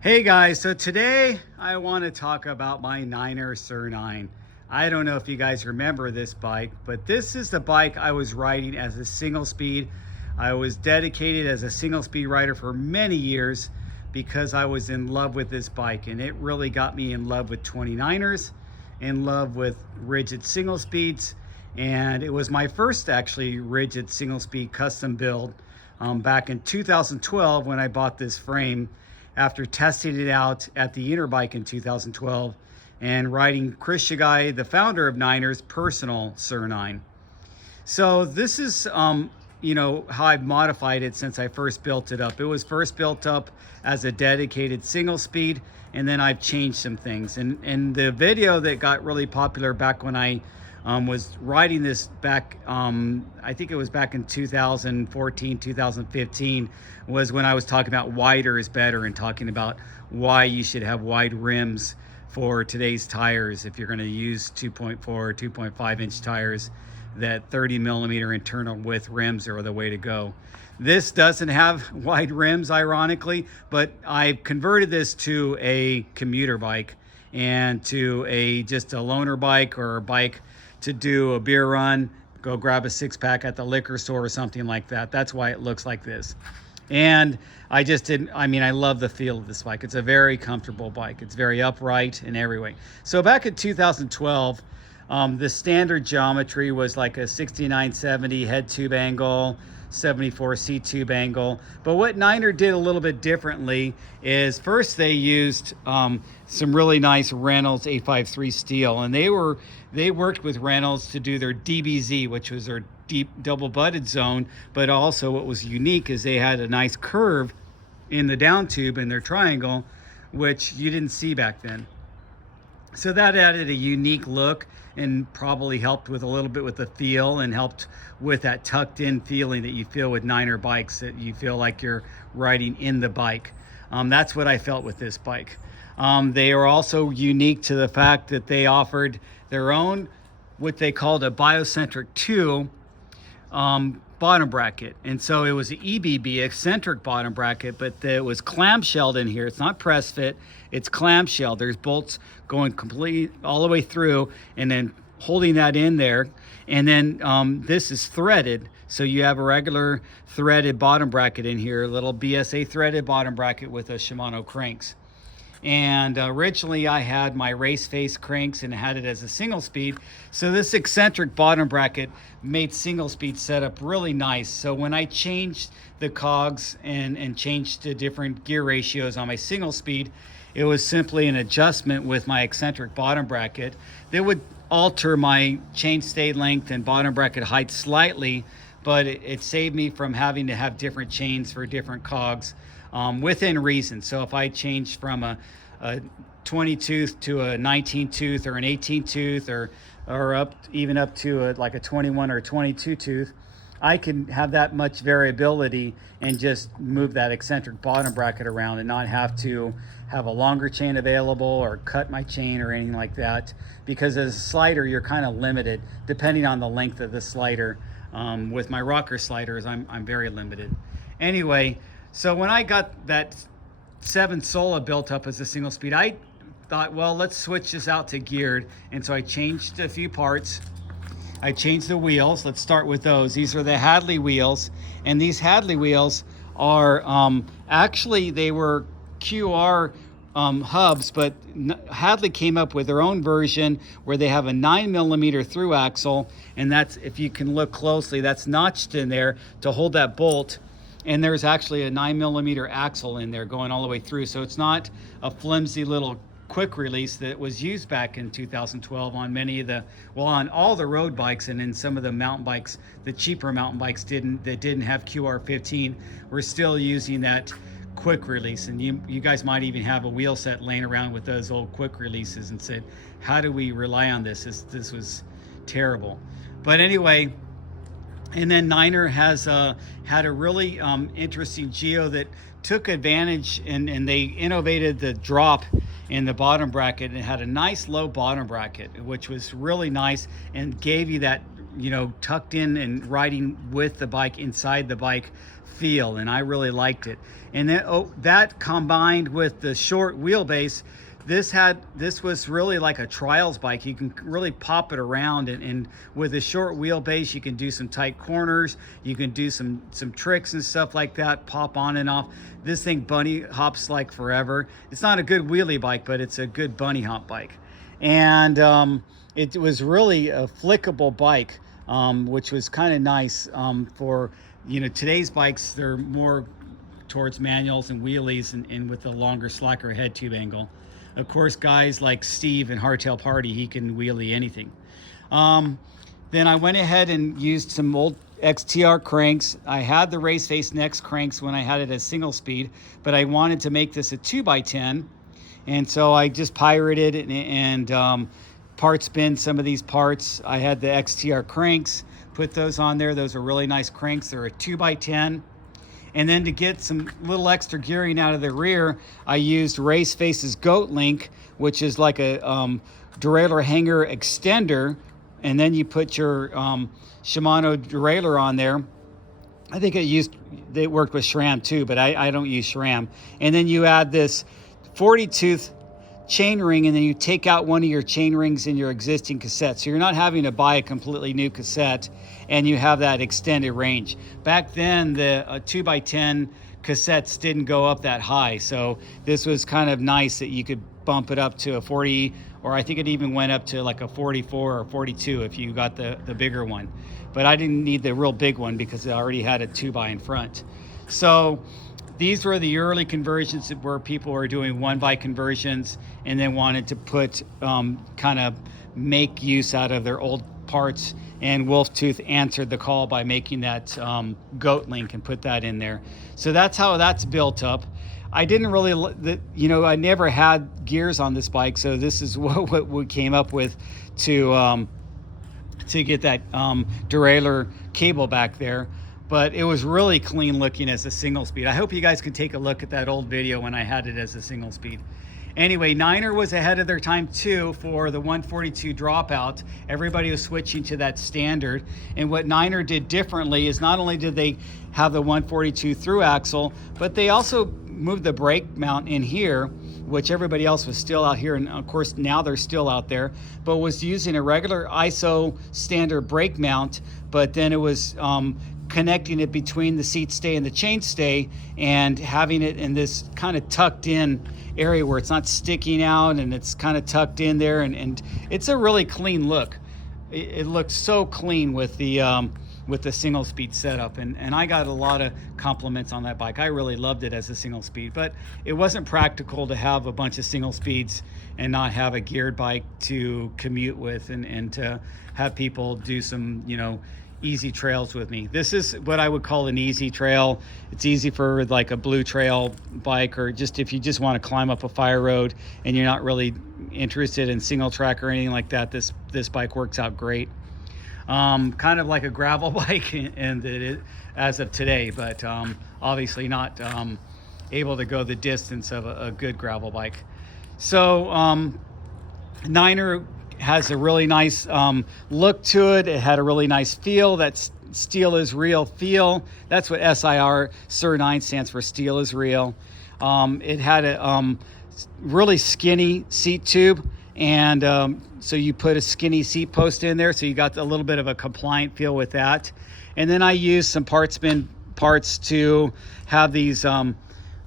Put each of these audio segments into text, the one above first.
Hey guys, so today I want to talk about my Niner SIR9. I don't know if you guys remember this bike, but this is the bike I was riding as a single speed. I was dedicated as a single speed rider for many years because I was in love with this bike, and it really got me in love with 29ers, in love with rigid single speeds, and it was my first actually rigid single speed custom build back in 2012 when I bought this frame after testing it out at the Interbike in 2012 and riding Chris Shagai, the founder of Niner's personal SIR9. So this is, how I've modified it since I first built it up. It was first built up as a dedicated single speed, and then I've changed some things. And the video that got really popular back when I was riding this back, I think it was back in 2014, 2015, was when I was talking about wider is better and talking about why you should have wide rims for today's tires. If you're going to use 2.4 or 2.5 inch tires, that 30 millimeter internal width rims are the way to go. This doesn't have wide rims, ironically, but I've converted this to a commuter bike and to just a loaner bike, or a bike to do a beer run, go grab a six-pack at the liquor store or something like that. That's why it looks like this. And I love the feel of this bike. It's a very comfortable bike. It's very upright in every way. So back in 2012, the standard geometry was like a 69-70 head tube angle, 74 seat tube angle. But what Niner did a little bit differently is first they used some really nice Reynolds 853 steel, and they worked with Reynolds to do their DBZ, which was their deep double butted zone. But also what was unique is they had a nice curve in the down tube in their triangle, which you didn't see back then. So that added a unique look and probably helped with a little bit with the feel, and helped with that tucked in feeling that you feel with Niner bikes, that you feel like you're riding in the bike. That's what I felt with this bike. They are also unique to the fact that they offered their own, what they called a Biocentric 2 bottom bracket. And so it was an EBB, eccentric bottom bracket, but it was clamshelled in here. It's not press fit, it's clamshell. There's bolts going complete all the way through and then holding that in there. And then this is threaded. So you have a regular threaded bottom bracket in here, a little BSA threaded bottom bracket with a Shimano cranks. And originally I had my race face cranks and had it as a single speed. So this eccentric bottom bracket made single speed setup really nice. So when I changed the cogs and changed to different gear ratios on my single speed, it was simply an adjustment with my eccentric bottom bracket that would alter my chain stay length and bottom bracket height slightly, but it saved me from having to have different chains for different cogs. Within reason. So if I changed from a 20 tooth to a 19 tooth or an 18 tooth, or even up to like a 21 or 22 tooth, I can have that much variability and just move that eccentric bottom bracket around and not have to have a longer chain available or cut my chain or anything like that. Because as a slider, you're kind of limited depending on the length of the slider. With my rocker sliders, I'm very limited. Anyway, so when I got that 7 Sola built up as a single speed, I thought, well, let's switch this out to geared. And so I changed a few parts. I changed the wheels. Let's start with those. These are the Hadley wheels. And these Hadley wheels are, actually they were QR hubs, but Hadley came up with their own version where they have a 9 millimeter through axle. And that's, if you can look closely, that's notched in there to hold that bolt. And there's actually a 9 millimeter axle in there going all the way through. So it's not a flimsy little quick release that was used back in 2012 on many of the, well, on all the road bikes, and in some of the mountain bikes, the cheaper mountain bikes that didn't have QR15, we're still using that quick release. And you guys might even have a wheel set laying around with those old quick releases and said, how do we rely on this? This was terrible. But anyway, and then Niner has had a really interesting geo that took advantage, and they innovated the drop in the bottom bracket and had a nice low bottom bracket, which was really nice and gave you that you know, tucked in and riding with the bike, inside the bike feel, and I really liked it. And then that combined with the short wheelbase, this was really like a trials bike. You can really pop it around, and with a short wheelbase you can do some tight corners, you can do some tricks and stuff like that, pop on and off. This thing bunny hops like forever. It's not a good wheelie bike, but it's a good bunny hop bike. And it was really a flickable bike, which was kind of nice for, you know, today's bikes. They're more towards manuals and wheelies, and with a longer, slacker head tube angle. Of course, guys like Steve and Hardtail Party, he can wheelie anything. Then I went ahead and used some old XTR cranks. I had the Race Face Next cranks when I had it as single speed, but I wanted to make this a 2x10. And so I just pirated and part spin some of these parts. I had the XTR cranks, put those on there. Those are really nice cranks. They're a 2x10. And then to get some little extra gearing out of the rear, I used Race Face's Goat Link, which is like a derailleur hanger extender. And then you put your Shimano derailleur on there. I think they worked with SRAM too, but I don't use SRAM. And then you add this 40 tooth chain ring, and then you take out one of your chain rings in your existing cassette. So you're not having to buy a completely new cassette, and you have that extended range. Back then, the 2x10 cassettes didn't go up that high. So this was kind of nice that you could bump it up to a 40, or I think it even went up to like a 44 or 42 if you got the bigger one. But I didn't need the real big one because I already had a 2x in front. So these were the early conversions where people were doing 1x conversions and then wanted to put kind of make use out of their old parts. And Wolf Tooth answered the call by making that Goat Link and put that in there. So that's how that's built up. I didn't really, you know, I never had gears on this bike, so this is what we came up with to get that derailleur cable back there. But it was really clean looking as a single speed. I hope you guys could take a look at that old video when I had it as a single speed. Anyway, Niner was ahead of their time too for the 142 dropout. Everybody was switching to that standard. And what Niner did differently is not only did they have the 142 through axle, but they also moved the brake mount in here, which everybody else was still out here. And of course, now they're still out there, but was using a regular ISO standard brake mount, but then it was connecting it between the seat stay and the chain stay, and having it in this kind of tucked in area where it's not sticking out, and it's kind of tucked in there, and it's a really clean look. It looks so clean with the single speed setup, and I got a lot of compliments on that bike. I really loved it as a single speed, but it wasn't practical to have a bunch of single speeds and not have a geared bike to commute with and to have people do some, you know, easy trails with me. This is what I would call an easy trail. It's easy for like a blue trail bike, or just if you just want to climb up a fire road and you're not really interested in single track or anything like that. This bike works out great. Kind of like a gravel bike, and it as of today, but obviously not able to go the distance of a good gravel bike. So Niner has a really nice look to it. It had a really nice feel. That steel is real feel. That's what S.I.R. SIR9 stands for, steel is real. It had a really skinny seat tube, and so you put a skinny seat post in there, so you got a little bit of a compliant feel with that. And then I used some part spin parts to have these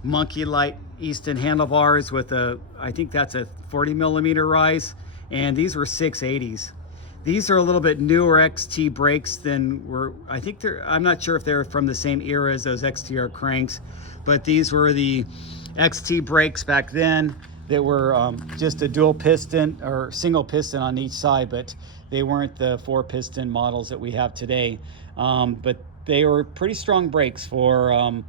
Monkey Light Easton handlebars with I think that's a 40 millimeter rise. And these were 680s. These are a little bit newer XT brakes than I'm not sure if they're from the same era as those XTR cranks, but these were the XT brakes back then that were just a dual piston or single piston on each side, but they weren't the 4-piston models that we have today. But they were pretty strong brakes for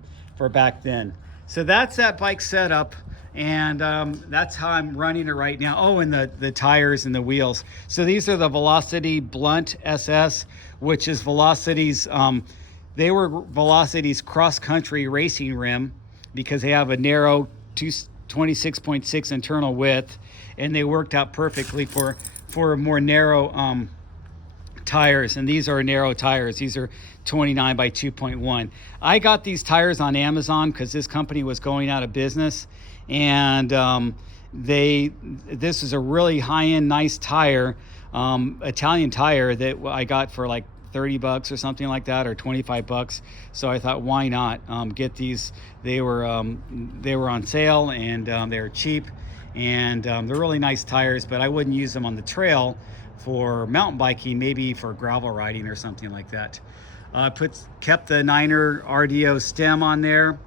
back then. So that's that bike setup. And that's how I'm running it right now. Oh, and the tires and the wheels. So these are the Velocity Blunt SS, which is Velocity's, they were Velocity's cross-country racing rim, because they have a narrow 26.6 internal width, and they worked out perfectly for a more narrow tires, and these are narrow tires. These are 29 by 2.1. I got these tires on Amazon because this company was going out of business, and this is a really high-end, nice tire, Italian tire that I got for like 30 bucks or something like that, or 25 bucks. So I thought, why not get these? They were on sale, and they were cheap, and they're really nice tires, but I wouldn't use them on the trail for mountain biking, maybe for gravel riding or something like that. Kept the Niner RDO stem on there,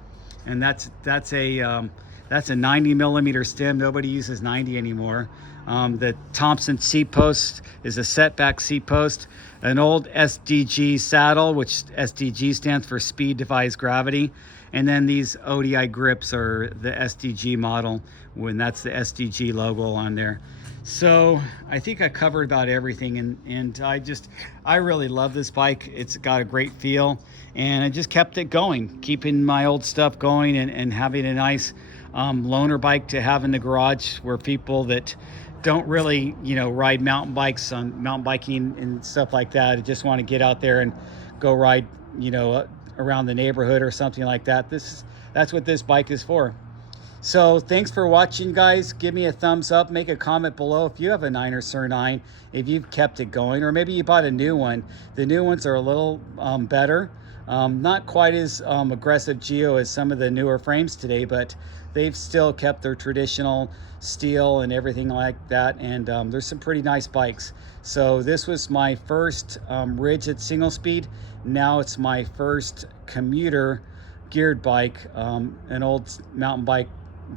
and that's a 90 millimeter stem. Nobody uses 90 anymore. The Thompson seat post is a setback seat post. An old SDG saddle, which SDG stands for Speed Defies Gravity. And then these ODI grips are the SDG model, when that's the SDG logo on there. So I think I covered about everything, and I really love this bike. It's got a great feel, and I just kept it going, keeping my old stuff going, and having a nice loaner bike to have in the garage, where people that don't really, ride mountain bikes on mountain biking and stuff like that, just want to get out there and go ride, around the neighborhood or something like that. That's what this bike is for. So thanks for watching, guys. Give me a thumbs up, make a comment below if you have a Niner SIR9, if you've kept it going, or maybe you bought a new one. The new ones are a little better. Not quite as aggressive geo as some of the newer frames today, but they've still kept their traditional steel and everything like that, and there's some pretty nice bikes. So this was my first rigid single speed. Now it's my first commuter geared bike, an old mountain bike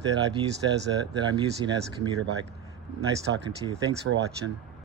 that I'm using as a commuter bike. Nice talking to you. Thanks for watching.